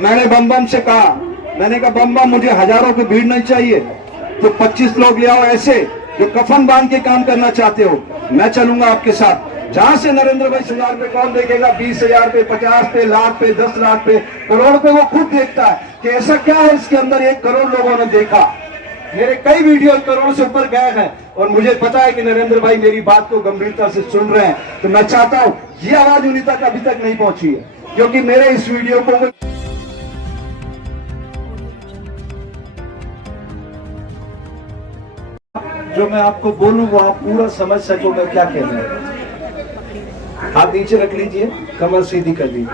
मैंने बम बम से कहा, मैंने कहा बम बम मुझे हजारों की भीड़ नहीं चाहिए, तो 25 लोग ले आओ ऐसे जो कफन बांध के काम करना चाहते हो, मैं चलूंगा आपके साथ। जहां से नरेंद्र भाई 1000 पे कौन देखेगा, 20,000 पे, 50 पे, लाख पे, 10 लाख पे, करोड़ पे, वो खुद देखता है कि ऐसा क्या है इसके अंदर। 1 करोड़ लोगों ने देखा, मेरे कई वीडियो करोड़ से ऊपर गए हैं, और मुझे पता है कि नरेंद्र भाई मेरी बात को गंभीरता से सुन रहे हैं। तो मैं चाहता हूं ये आवाज उन्हीं तक अभी तक नहीं पहुंची है, क्योंकि मेरे इस वीडियो को जो मैं आपको बोलूं वो आप पूरा समझ सकोगे क्या कहना है। हाथ नीचे रख लीजिए, कमर सीधी कर लीजिए।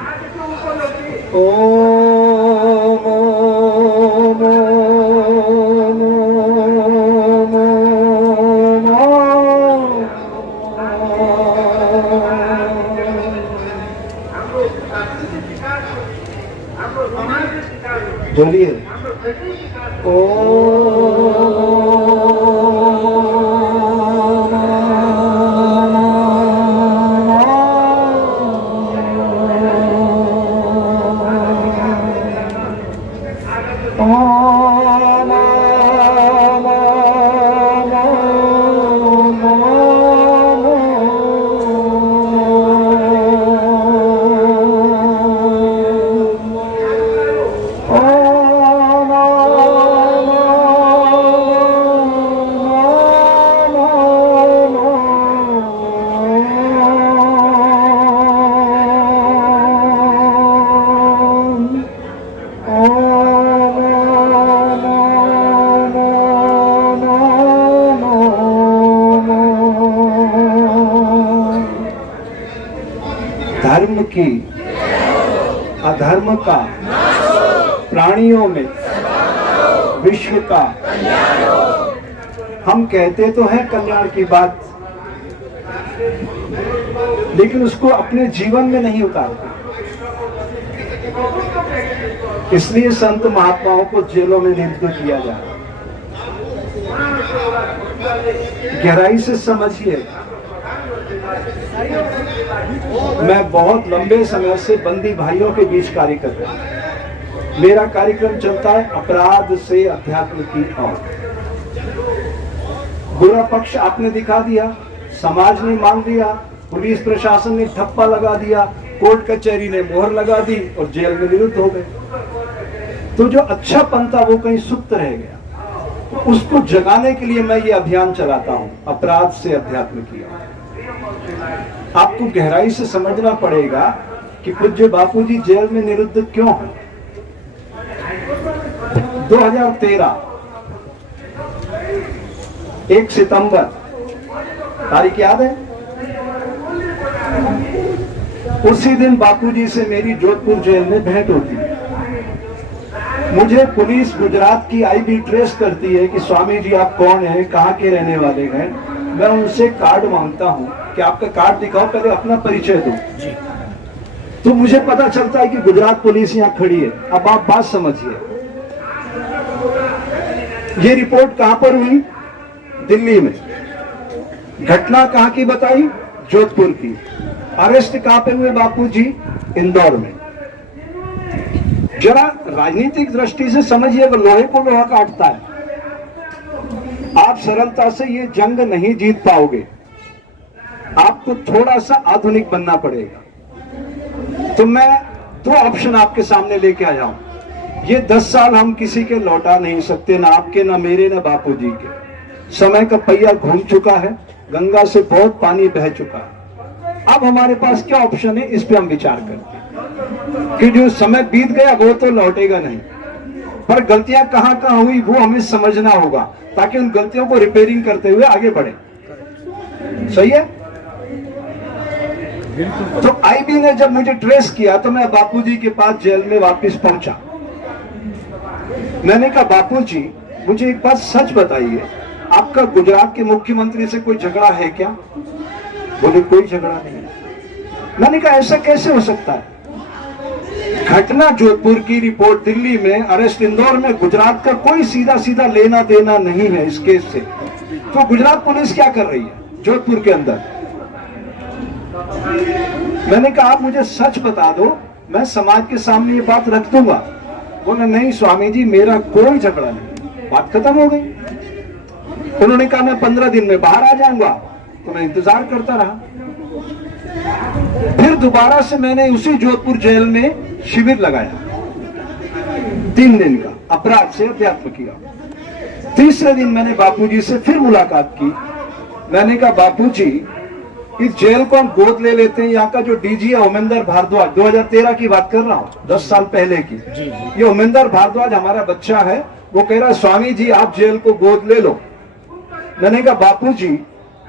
बोलिए धर्म की अधर्म का प्राणियों में विश्व का। हम कहते तो हैं कल्याण की बात, लेकिन उसको अपने जीवन में नहीं उतारते। इसलिए संत महात्माओं को जेलों में नियुक्त किया जा रहा है। गहराई से समझिए, मैं बहुत लंबे समय से बंदी भाइयों के बीच कार्य कर रहा हूं। मेरा कार्यक्रम चलता है अपराध से अध्यात्म की ओर। बुरा पक्ष आपने दिखा दिया, समाज ने मान लिया, पुलिस प्रशासन ने ठप्पा लगा दिया, कोर्ट कचहरी ने मोहर लगा दी और जेल में निरुद्ध हो गए। तो जो अच्छा पंथा वो कहीं सुप्त रह गया, उसको जगाने के लिए मैं ये अभियान चलाता हूं, अपराध से अध्यात्म की ओर। आपको गहराई से समझना पड़ेगा कि पूज्य बापूजी जेल में निरुद्ध क्यों हैं। 2013 1 सितंबर, तारीख याद है? उसी दिन बापूजी से मेरी जोधपुर जेल में भेंट होती है। मुझे पुलिस गुजरात की आईबी ट्रेस करती है कि स्वामी जी आप कौन हैं, कहाँ के रहने वाले हैं। मैं उनसे कार्ड मांगता हूं कि आपका कार्ड दिखाओ, पहले अपना परिचय दो। तो मुझे पता चलता है कि गुजरात पुलिस यहां खड़ी है। अब आप बात समझिए, ये रिपोर्ट कहां पर हुई? दिल्ली में। घटना कहां की बताई? जोधपुर की। अरेस्ट कहां पे हुए बापूजी? इंदौर में। जरा राजनीतिक दृष्टि से समझिए, वो लोहे को लोहा काटता है। आप सरलता से ये जंग नहीं जीत पाओगे, आपको थोड़ा सा आधुनिक बनना पड़ेगा। तो मैं 2 ऑप्शन आपके सामने लेके आया हूं। ये 10 साल हम किसी के लौटा नहीं सकते, ना आपके, ना मेरे, ना बापूजी के। समय का पहिया घूम चुका है, गंगा से बहुत पानी बह चुका है। अब हमारे पास क्या ऑप्शन है, इस पे हम विचार करते हैं कि जो समय बीत गया वो तो लौटेगा नहीं, पर गलतियां कहां कहां हुई वो हमें समझना होगा, ताकि उन गलतियों को रिपेयरिंग करते हुए आगे बढ़े। सही है? तो आईबी ने जब मुझे ट्रेस किया तो मैं बापूजी के पास जेल में वापस पहुंचा। मैंने कहा बापूजी मुझे एक बात सच बताइए, आपका गुजरात के मुख्यमंत्री से कोई झगड़ा है क्या? बोले कोई झगड़ा नहीं है। मैंने कहा ऐसा कैसे हो सकता है? घटना जोधपुर की, रिपोर्ट दिल्ली में, अरेस्ट इंदौर में, गुजरात का कोई सीधा सीधा लेना देना नहीं है इस केस से। तो गुजरात पुलिस क्या कर रही है जोधपुर के अंदर? मैंने कहा आप मुझे सच बता दो, मैं समाज के सामने ये बात रख दूंगा। बोले नहीं स्वामी जी, मेरा कोई झगड़ा नहीं, बात खत्म हो गई। उन्होंने कहा मैं 15 दिन में बाहर आ जाऊंगा, तो मैं इंतजार करता रहा। फिर दोबारा से मैंने उसी जोधपुर जेल में शिविर लगाया, 3 दिन का, अपराध से अध्यात्म किया। तीसरे दिन मैंने बापूजी से फिर मुलाकात की। मैंने कहा बापूजी, इस जेल को हम गोद ले लेते हैं। यहाँ का जो डीजी है ओमेंदर भारद्वाज, 2013 की बात कर रहा हूँ, 10 साल पहले की। ये ओमेंदर भारद्वाज हमारा बच्चा है। वो कह रहा स्वामी जी आप जेल को गोद ले लो। मैंने कहा बापूजी,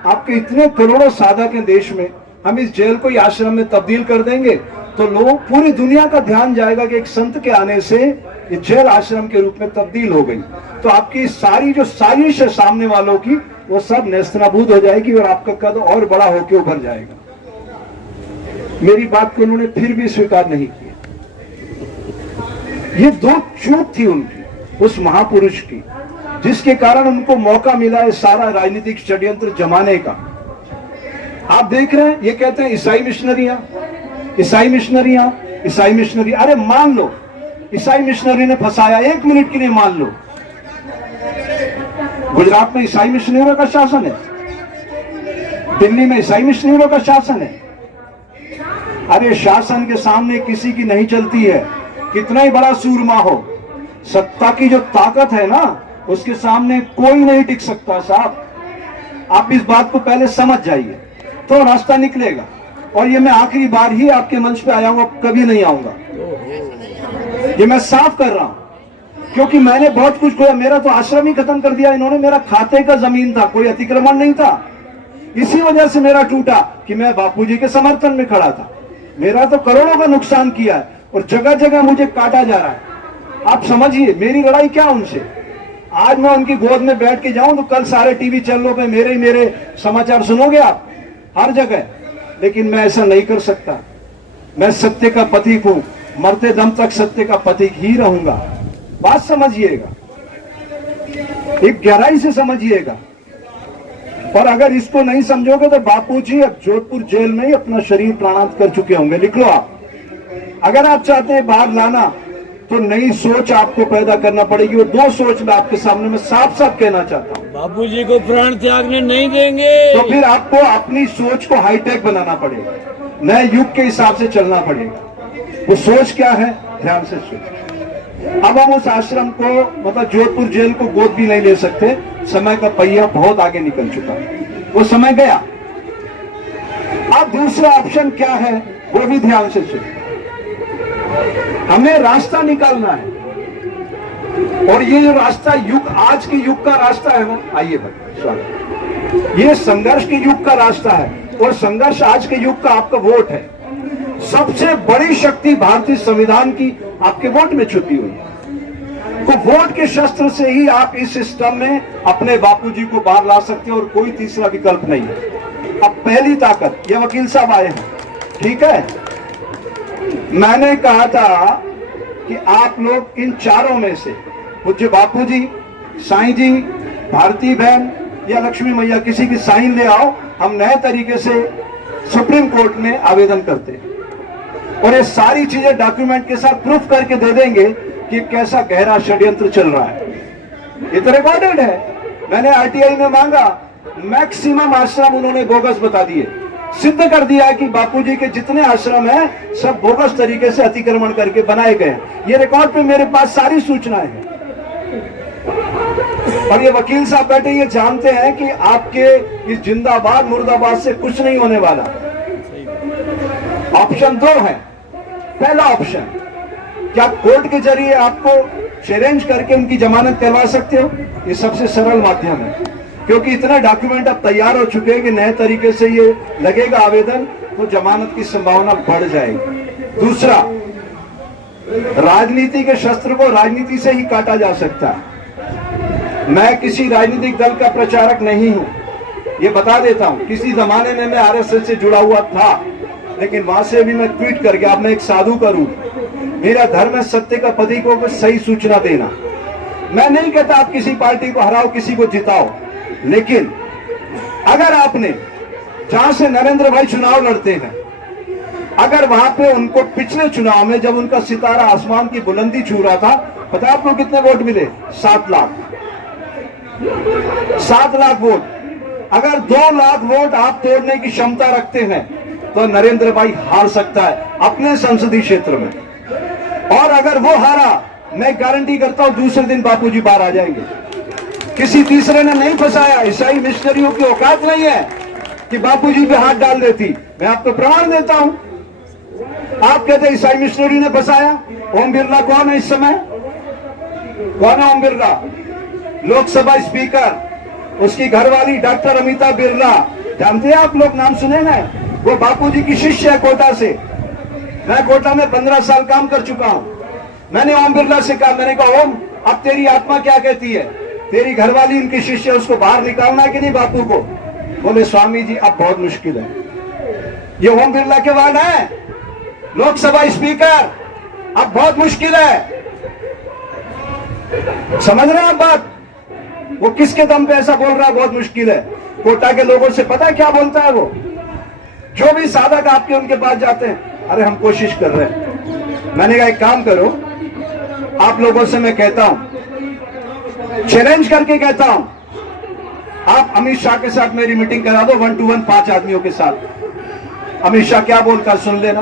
आपके इतने करोड़ों साधक हैं देश में, हम इस जेल को आश्रम में तब्दील कर देंगे तो लोग, पूरी दुनिया का ध्यान जाएगा कि एक संत के आने से ये जेल आश्रम के रूप में तब्दील हो गई। तो आपकी सारी जो साजिश है सामने वालों की, वो सब नेस्तनाबूद हो जाएगी और आपका कद और बड़ा होकर उभर जाएगा। मेरी बात को उन्होंने फिर भी स्वीकार नहीं किया। ये 2 चूक थी उनकी, उस महापुरुष की, जिसके कारण उनको मौका मिला है सारा राजनीतिक षड्यंत्र जमाने का। आप देख रहे हैं, ये कहते हैं ईसाई मिशनरियां, ईसाई मिशनरियां, ईसाई मिशनरी। अरे मान लो ईसाई मिशनरी ने फंसाया, 1 मिनट के लिए मान लो। गुजरात में ईसाई मिशनरियों का शासन है, दिल्ली में ईसाई मिशनरियों का शासन है। अरे शासन के सामने किसी की नहीं चलती है, कितना ही बड़ा सूरमा हो, सत्ता की जो ताकत है ना, उसके सामने कोई नहीं टिक सकता साहब। आप इस बात को पहले समझ जाइए, तो रास्ता निकलेगा। और ये मैं आखिरी बार ही आपके मंच पे आया हूं, कभी नहीं आऊंगा, ये मैं साफ कर रहा हूं। क्योंकि मैंने बहुत कुछ खोया, मेरा तो आश्रम ही खत्म कर दिया इन्होंने। मेरा खाते का जमीन था, कोई अतिक्रमण नहीं था। इसी वजह से मेरा टूटा कि मैं बापूजी के समर्थन में खड़ा था। मेरा तो करोड़ों का नुकसान किया है और जगह जगह मुझे काटा जा रहा है। आप समझिए मेरी लड़ाई क्या उनसे। आज मैं उनकी गोद में बैठ के जाऊं तो कल सारे टीवी चैनलों पे मेरे समाचार सुनोगे आप, हर जगह। लेकिन मैं ऐसा नहीं कर सकता। मैं सत्य का प्रतीक हूं, मरते दम तक सत्य का प्रतीक ही रहूंगा। बात समझिएगा, एक गहराई से समझिएगा। और अगर इसको नहीं समझोगे तो बापूजी अब जोधपुर जेल में ही अपना शरीर प्राणांत कर चुके होंगे। लिख लो आप। अगर आप चाहते हैं बाहर लाना तो नई सोच आपको पैदा करना पड़ेगी। और 2 सोच मैं आपके सामने में साफ साफ कहना चाहता हूँ। बापूजी को प्राण त्यागने नहीं देंगे। तो फिर आपको अपनी सोच को हाईटेक बनाना पड़ेगा, नए युग के हिसाब से चलना पड़ेगा। वो सोच क्या है, ध्यान से सुनिए। अब हम उस आश्रम को, मतलब जोधपुर जेल को गोद भी नहीं ले सकते। समय का पहिया बहुत आगे निकल चुका है, वो समय गया। अब दूसरा ऑप्शन क्या है, वो भी ध्यान से सुनिए। हमें रास्ता निकालना है, और ये जो रास्ता युग, आज के युग का रास्ता है ना, आइए भाई स्वागत। ये संघर्ष के युग का रास्ता है, और संघर्ष आज के युग का आपका वोट है। सबसे बड़ी शक्ति भारतीय संविधान की आपके वोट में छुपी हुई है। तो वोट के शस्त्र से ही आप इस सिस्टम में अपने बापूजी को बाहर ला सकते हो, और कोई तीसरा विकल्प नहीं है। अब पहली ताकत, ये वकील साहब आए हैं, ठीक है। मैंने कहा था कि आप लोग इन चारों में से पूज्य बापूजी, साईं जी, भारती बहन या लक्ष्मी मैया, किसी की साइन ले आओ। हम नए तरीके से सुप्रीम कोर्ट में आवेदन करते हैं, और ये सारी चीजें डॉक्यूमेंट के साथ प्रूफ करके दे देंगे कि कैसा गहरा षड्यंत्र चल रहा है। ये तो रिकॉर्डेड है। मैंने आरटीआई में मांगा, मैक्सिमम आश्रम उन्होंने बोगस बता दिए। सिद्ध कर दिया है कि बापूजी के जितने आश्रम हैं सब बोगस तरीके से अतिक्रमण करके बनाए गए। ये रिकॉर्ड पे मेरे पास सारी सूचनाएं हैं। और ये वकील साहब बैठे, ये जानते हैं कि आपके इस जिंदाबाद मुर्दाबाद से कुछ नहीं होने वाला। ऑप्शन 2 है। पहला ऑप्शन, क्या कोर्ट के जरिए आपको चैलेंज करके उनकी जमानत करवा सकते हो? ये सबसे सरल माध्यम है, क्योंकि इतने डॉक्यूमेंट अब तैयार हो चुके हैं कि नए तरीके से ये लगेगा आवेदन, तो जमानत की संभावना बढ़ जाएगी। दूसरा, राजनीति के शस्त्र को राजनीति से ही काटा जा सकता है। मैं किसी राजनीतिक दल का प्रचारक नहीं हूं, ये बता देता हूं। किसी जमाने में मैं आरएसएस से जुड़ा हुआ था, लेकिन वहां से भी मैं ट्वीट कर गया, अब मैं एक साधु का रूप। मेरा धर्म है सत्य का प्रतीकों को सही सूचना देना। मैं नहीं कहता आप किसी पार्टी को हराओ, किसी को जिताओ, लेकिन अगर आपने, जहां से नरेंद्र भाई चुनाव लड़ते हैं, अगर वहां पे उनको पिछले चुनाव में जब उनका सितारा आसमान की बुलंदी छू रहा था, पता है आपको कितने वोट मिले? 7 लाख। 7 लाख वोट। अगर 2 लाख वोट आप तोड़ने की क्षमता रखते हैं तो नरेंद्र भाई हार सकता है अपने संसदीय क्षेत्र में। और अगर वो हारा, मैं गारंटी करता हूं दूसरे दिन बापूजी बाहर आ जाएंगे। किसी तीसरे ने नहीं फंसाया। ईसाई मिशनरियों की औकात नहीं है कि बापूजी पे हाथ डाल देती। मैं आपको प्रमाण देता हूं। आप कहते ईसाई मिशनरी ने फंसाया। ओम बिरला कौन है इस समय? कौन है ओम बिरला? लोकसभा स्पीकर, उसकी घरवाली डॉक्टर अमिता बिरला, जानते हैं आप लोग? नाम सुने ना? वो बापूजी की शिष्य है कोटा से। मैं कोटा में 15 साल काम कर चुका हूं। मैंने ओम बिरला से कहा, मैंने कहा ओम, अब तेरी आत्मा क्या कहती है? तेरी घरवाली इनकी शिष्य, उसको बाहर निकालना है कि नहीं बापू को? बोले स्वामी जी अब बहुत मुश्किल है। ये ओम बिरला के वार्ड है, लोकसभा स्पीकर, अब बहुत मुश्किल है। समझ रहे हैं आप बात? वो किसके दम पे ऐसा बोल रहा है बहुत मुश्किल है? कोटा के लोगों से पता है क्या बोलता है वो? जो भी साधक आपके उनके पास जाते हैं, अरे हम कोशिश कर रहे हैं। मैंने कहा एक काम करो, आप लोगों से मैं कहता हूं, चैलेंज करके कहता हूं, आप अमित शाह के साथ मेरी मीटिंग करा दो 1 to 1 5 आदमियों के साथ। अमित शाह क्या बोलता सुन लेना।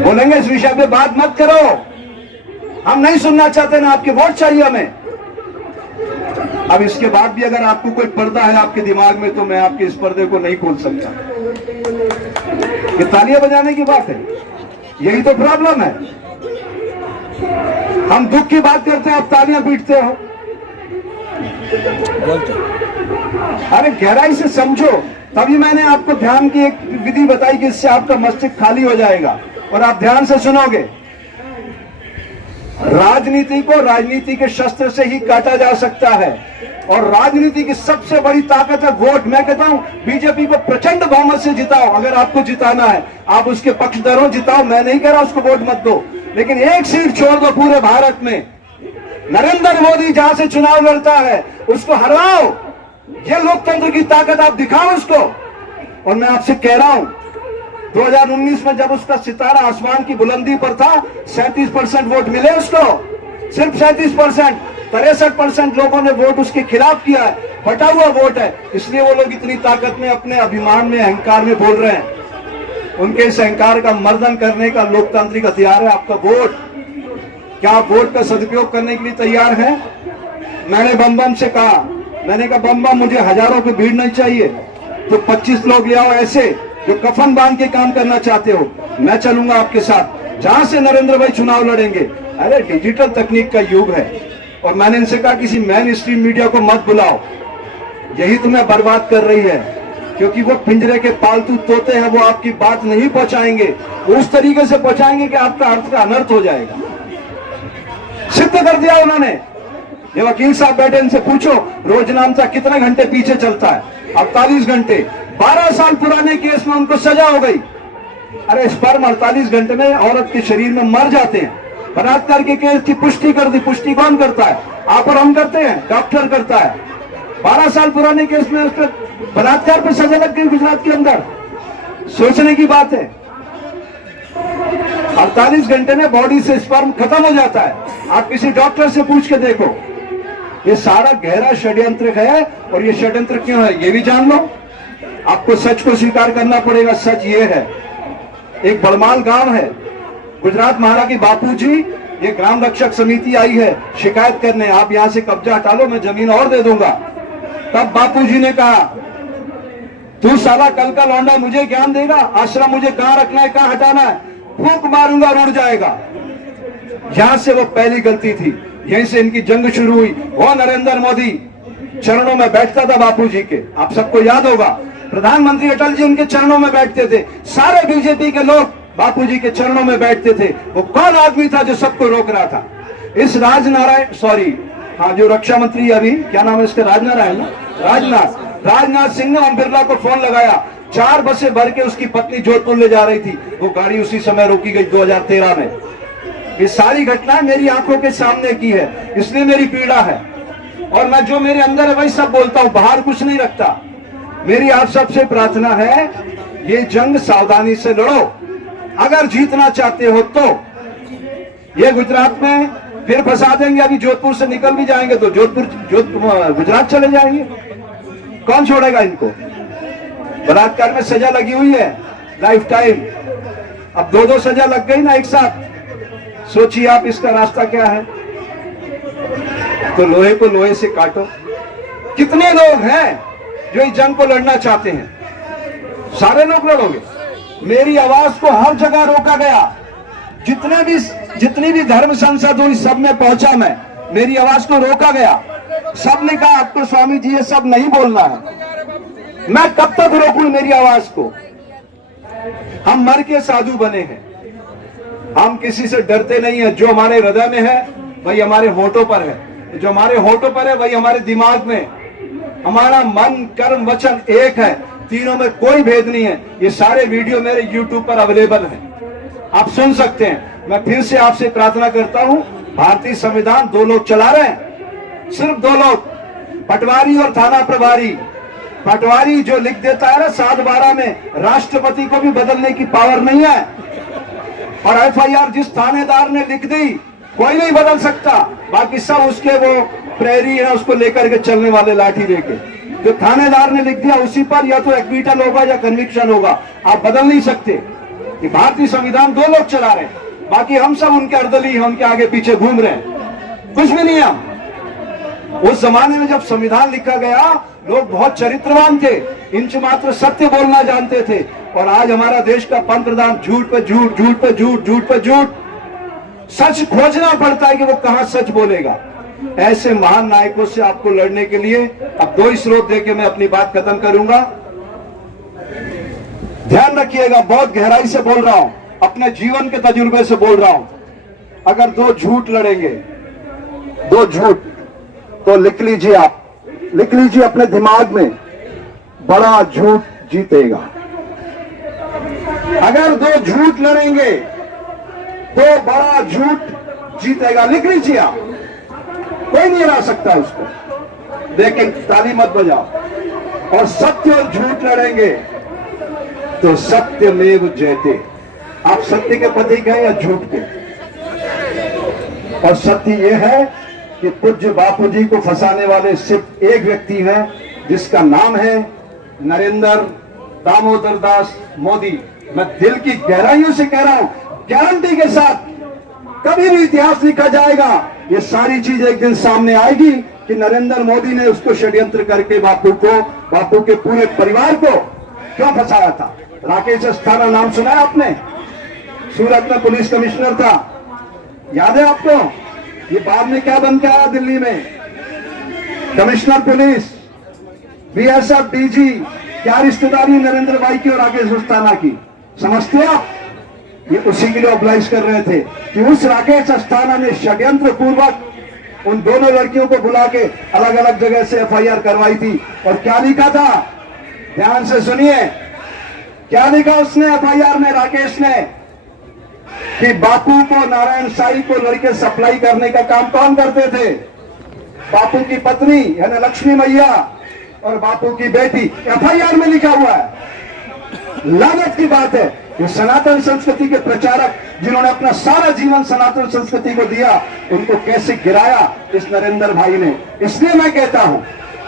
बोलेंगे इस विषय पे बात मत करो, हम नहीं सुनना चाहते ना, आपके वोट चाहिए हमें। अब इसके बाद भी अगर आपको कोई पर्दा है आपके दिमाग में तो मैं आपके इस पर्दे को नहीं खोल सकता। ये तालियां बजाने की बात है, यही तो प्रॉब्लम है। हम दुख की बात करते हैं, आप तालियां पीटते हो। अरे गहराई से समझो, तभी मैंने आपको ध्यान की एक विधि बताई कि इससे आपका मस्तिष्क खाली हो जाएगा और आप ध्यान से सुनोगे। राजनीति को राजनीति के शस्त्र से ही काटा जा सकता है और राजनीति की सबसे बड़ी ताकत है वोट। मैं कहता हूं बीजेपी को प्रचंड बहुमत से जिताओ। अगर आपको जिताना है आप उसके पक्षधरों जिताओ, मैं नहीं कह रहा उसको वोट मत दो, लेकिन एक सीट छोड़ दो पूरे भारत में। नरेंद्र मोदी जहां से चुनाव लड़ता है उसको हराओ। ये लोकतंत्र की ताकत आप दिखाओ उसको। और मैं आपसे कह रहा हूं 2019 में जब उसका सितारा आसमान की बुलंदी पर था 37% वोट मिले उसको, सिर्फ 37%। 63% लोगों ने वोट उसके खिलाफ किया है, फटा हुआ वोट है। इसलिए वो लोग इतनी ताकत में, अपने अभिमान में, अहंकार में बोल रहे हैं। उनके इस अहंकार का मर्दन करने का लोकतांत्रिक हथियार है आपका वोट। क्या आप वोट का सदुपयोग करने के लिए तैयार हैं? मैंने बम बम से कहा, मैंने कहा बम बम मुझे हजारों की भीड़ नहीं चाहिए, तो 25 लोग ले आओ ऐसे जो कफन बांध के काम करना चाहते हो। मैं चलूंगा आपके साथ जहां से नरेंद्र भाई चुनाव लड़ेंगे। अरे डिजिटल तकनीक का युग है और मैंने इनसे कहा किसी मेन स्ट्रीम मीडिया को मत बुलाओ, यही तुम्हें बर्बाद कर रही है। क्योंकि वो पिंजरे के पालतू तोते हैं, वो आपकी बात नहीं पहुंचाएंगे, वो उस तरीके से पहुंचाएंगे कि आपका अर्थ का अनर्थ हो जाएगा। सिद्ध कर दिया उन्होंने। ये वकील साहब बैठे, इनसे पूछो रोजनामचा कितने घंटे पीछे चलता है? 48 घंटे। 12 साल पुराने केस में उनको सजा हो गई। अरे स्पर्म 48 घंटे में औरत के शरीर में मर जाते हैं। बलात्कार के केस की पुष्टि कर दी। पुष्टि कौन करता है? आप और हम करते हैं, डॉक्टर करता है। 12 साल पुराने केस में उस पर बलात्कार पर सजा लग गई गुजरात के अंदर। सोचने की बात है। 48 घंटे में बॉडी से स्पर्म खत्म हो जाता है। आप किसी डॉक्टर से पूछ के देखो। ये सारा गहरा षड्यंत्र है और ये षड्यंत्र क्यों है ये भी जान लो। आपको सच को स्वीकार करना पड़ेगा। सच ये है, एक बड़माल गांव है गुजरात, महाराज बापूजी, ये ग्राम रक्षक समिति आई है शिकायत करने, आप यहां से कब्जा हटा लो, मैं जमीन और दे दूंगा। तब बापूजी ने कहा तू साला कल का लौंडा मुझे ज्ञान देगा, आश्रम मुझे कहां रखना है कहां हटाना है, फूंक मारूंगा और उड़ जाएगा। यहां से वो पहली गलती थी, यहीं से इनकी जंग शुरू हुई। वो नरेंद्र मोदी चरणों में बैठता था बापूजी के, आप सबको याद होगा। प्रधानमंत्री अटल जी उनके चरणों में बैठते थे। सारे बीजेपी के लोग बापूजी के चरणों में बैठते थे। वो कौन आदमी था जो सबको रोक रहा था? इस हाँ जो रक्षा मंत्री अभी क्या नाम है इसका, राजनारायण ना, राजनाथ सिंह ने ओम बिरला को फोन लगाया। 4 बसें भर के उसकी पत्नी जोधपुर ले जा रही थी, वो गाड़ी उसी समय रोकी गई 2013 में। ये सारी घटनाएं मेरी आंखों के सामने की है, इसलिए मेरी पीड़ा है। और मैं जो मेरे अंदर है वही सब बोलता हूं, बाहर कुछ नहीं रखता। मेरी आप सबसे प्रार्थना है ये जंग सावधानी से लड़ो। अगर जीतना चाहते हो तो ये गुजरात में फिर फंसा देंगे। अभी जोधपुर से निकल भी जाएंगे तो गुजरात चले जाएंगे। कौन छोड़ेगा इनको? बलात्कार में सजा लगी हुई है लाइफ टाइम। अब दो दो सजा लग गई ना एक साथ। सोचिए आप इसका रास्ता क्या है। तो लोहे को लोहे से काटो। कितने लोग हैं जो इस जंग को लड़ना चाहते हैं? सारे लोग लड़ोगे। मेरी आवाज को हर जगह रोका गया। जितनी भी धर्म संसद हुई सब में पहुंचा मैं। मेरी आवाज को रोका गया। सबने कहा आपको स्वामी जी ये सब नहीं बोलना है। मैं कब तक रोकूं मेरी आवाज को? हम मर के साधु बने हैं। हम किसी से डरते नहीं है। जो हमारे हृदय में है वही हमारे होठों पर है। जो हमारे होठों पर है वही हमारे दिमाग में। हमारा मन कर्म वचन एक है। तीनों में कोई भेद नहीं है। ये सारे वीडियो मेरे YouTube पर अवेलेबल हैं, आप सुन सकते हैं। मैं फिर से आपसे प्रार्थना करता हूं, भारतीय संविधान 2 लोग चला रहे हैं, सिर्फ 2 लोग, पटवारी और थाना प्रभारी। पटवारी जो लिख देता है ना 7/12 में, राष्ट्रपति को भी बदलने की पावर नहीं है। और FIR जिस थानेदार ने लिख दी कोई नहीं बदल सकता। बाकी सब उसके वो प्रेरी है, उसको लेकर के चलने वाले लाठी लेके। जो थानेदार ने लिख दिया उसी पर या तो एक्विटल होगा या कन्विक्शन होगा। आप बदल नहीं सकते। ये भारतीय संविधान 2 लोग चला रहे हैं, बाकी हम सब उनके अर्दली हैं, उनके आगे पीछे घूम रहे हैं। कुछ भी नहीं है हम। उस जमाने में जब संविधान लिखा गया लोग बहुत चरित्रवान थे, इंच मात्र सत्य बोलना जानते थे। और आज हमारा देश का पंत प्रधान झूठ पे झूठ, झूठ पे झूठ, झूठ पे झूठ। सच खोजना पड़ता है कि वो कहां सच बोलेगा। ऐसे महान नायकों से आपको लड़ने के लिए अब 2 स्रोत देके मैं अपनी बात खत्म करूंगा। ध्यान रखिएगा, बहुत गहराई से बोल रहा हूं, अपने जीवन के तजुर्बे से बोल रहा हूं। अगर 2 झूठ लड़ेंगे, 2 झूठ, तो लिख लीजिए, आप लिख लीजिए अपने दिमाग में, बड़ा झूठ जीतेगा। अगर 2 झूठ लड़ेंगे तो बड़ा झूठ जीतेगा। लिख लीजिए आप, कोई नहीं हरा सकता उसको। लेकिन ताली मत बजाओ। और सत्य और झूठ लड़ेंगे तो सत्यमेव जयते। आप सत्य के प्रतीक हैं या झूठ के? और सत्य यह है कि पूज्य बापू जी को फंसाने वाले सिर्फ एक व्यक्ति हैं, जिसका नाम है नरेंद्र दामोदर दास मोदी। मैं दिल की गहराइयों से कह रहा हूं, गारंटी के साथ, कभी भी इतिहास लिखा जाएगा, ये सारी चीज एक दिन सामने आएगी कि नरेंद्र मोदी ने उसको षड्यंत्र करके बापू के पूरे परिवार को क्यों फंसाया था। राकेश अस्थाना नाम सुना है आपने? सूरत में पुलिस कमिश्नर था, याद है आपको? ये बाद में क्या बन के आया दिल्ली में? Commissioner police, BSF DG। क्या रिश्तेदारी नरेंद्र भाई की और राकेश अस्थाना की, समझते आप? ये उसी के लिए ऑब्लाइज कर रहे थे कि उस राकेश अस्थाना ने षड्यंत्र पूर्वक उन दोनों लड़कियों को बुला के अलग अलग जगह से FIR करवाई थी। और क्या लिखा था, ध्यान से सुनिए, क्या लिखा उसने FIR में, राकेश ने, कि बापू को, नारायण साई को लड़के सप्लाई करने का काम कौन करते थे? बापू की पत्नी यानी लक्ष्मी मैया और बापू की बेटी। FIR में लिखा हुआ है। लानत की बात है, ये सनातन संस्कृति के प्रचारक जिन्होंने अपना सारा जीवन सनातन संस्कृति को दिया, उनको कैसे गिराया इस नरेंद्र भाई ने। इसलिए मैं कहता हूं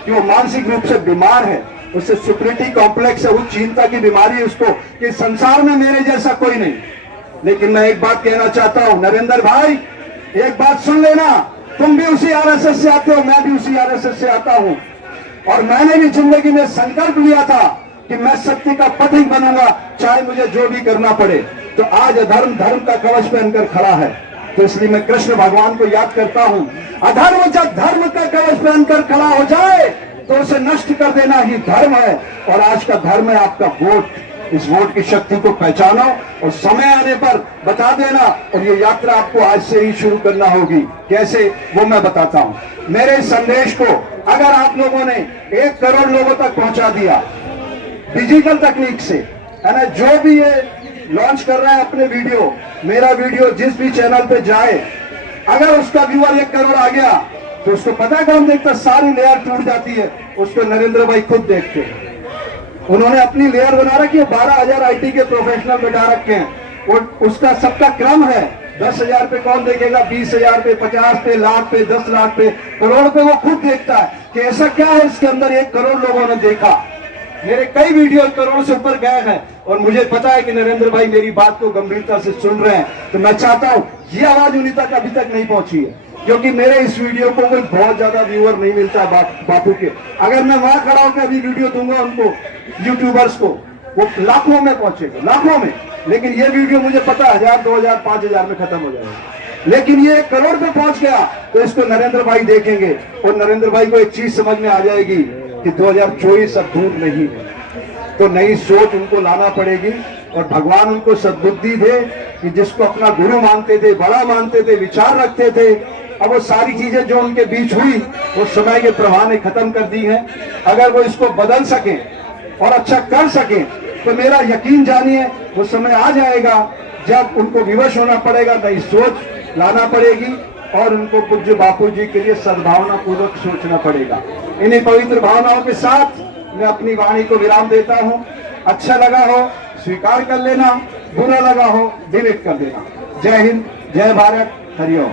कि वो मानसिक रूप से बीमार है, उससे सुपरिटी कॉम्प्लेक्स है, उच्च चिंता की बीमारी है उसको, कि संसार में मेरे जैसा कोई नहीं। लेकिन मैं एक बात कहना चाहता हूं, नरेंद्र भाई एक बात सुन लेना, तुम भी उसी RSS से आते हो, मैं भी उसी RSS से आता हूं। और मैंने भी जिंदगी में संकल्प लिया था कि मैं सत्य का पथिक बनूंगा, चाहे मुझे जो भी करना पड़े। तो आज अधर्म धर्म का कवच पहनकर खड़ा है। तो इसलिए मैं कृष्ण भगवान को याद करता हूं, अधर्म जब धर्म का कवच पहनकर खड़ा हो जाए तो उसे नष्ट कर देना ही धर्म है। और आज का धर्म है आपका वोट। इस वोट की शक्ति को पहचानो और समय आने पर बता देना। और ये यात्रा आपको आज से ही शुरू करना होगी। कैसे, वो मैं बताता हूं। मेरे संदेश को अगर आप लोगों ने 1 करोड़ लोगों तक पहुंचा दिया डिजिटल तकनीक से, है ना, जो भी ये लॉन्च कर रहा है अपने वीडियो, मेरा वीडियो जिस भी चैनल पे जाए, अगर उसका व्यूअर 1 करोड़ आ गया तो उसको पता है कौन देखता? सारी लेयर टूट जाती है, उसको नरेंद्र भाई खुद देखते हैं। उन्होंने अपनी लेयर बना रखी है, 12,000 IT के प्रोफेशनल बैठा रखे हैं। और उसका सबका क्रम है, 10,000 पे कौन देखेगा, 20,000 पे, 50 पे, लाख पे, 10 लाख पे, करोड़ पे। वो खुद देखता है कि ऐसा क्या है इसके अंदर, 1 करोड़ लोगों ने देखा। मेरे कई वीडियो करोड़ से ऊपर गए हैं और मुझे पता है कि नरेंद्र भाई मेरी बात को गंभीरता से सुन रहे हैं। तो मैं चाहता हूं ये आवाज उन्हीं तक अभी तक नहीं पहुंची है, क्योंकि मेरे इस वीडियो को कोई बहुत ज्यादा व्यूअर नहीं मिलता है बापू के। अगर मैं वहां खड़ा होकर अभी वीडियो दूंगा उनको, यूट्यूबर्स को, वो लाखों में पहुंचेगा, लाखों में। लेकिन ये वीडियो मुझे पता है 1,000, 2,000, 5,000 में खत्म हो जाएगा। लेकिन ये 1 करोड़ पे पहुंच गया तो इसको नरेंद्र भाई देखेंगे और नरेंद्र भाई को एक चीज समझ में आ जाएगी कि 2024 अब दूर नहीं है। तो नई सोच उनको लाना पड़ेगी और भगवान उनको सद्बुद्धि दे कि जिसको अपना गुरु मानते थे, बड़ा मानते थे, विचार रखते थे, अब वो सारी चीजें जो उनके बीच हुई वो समय के प्रवाह ने खत्म कर दी है। अगर वो इसको बदल सके और अच्छा कर सके तो मेरा यकीन जानिए वो समय आ जाएगा जब उनको विवश होना पड़ेगा, नई सोच लाना पड़ेगी और उनको पूज्य बापू जी के लिए सद्भावना पूर्वक सोचना पड़ेगा। इन्हीं पवित्र भावनाओं के साथ मैं अपनी वाणी को विराम देता हूं। अच्छा लगा हो स्वीकार कर लेना, बुरा लगा हो डिलीट कर देना। जय हिंद, जय भारत, हरिओम।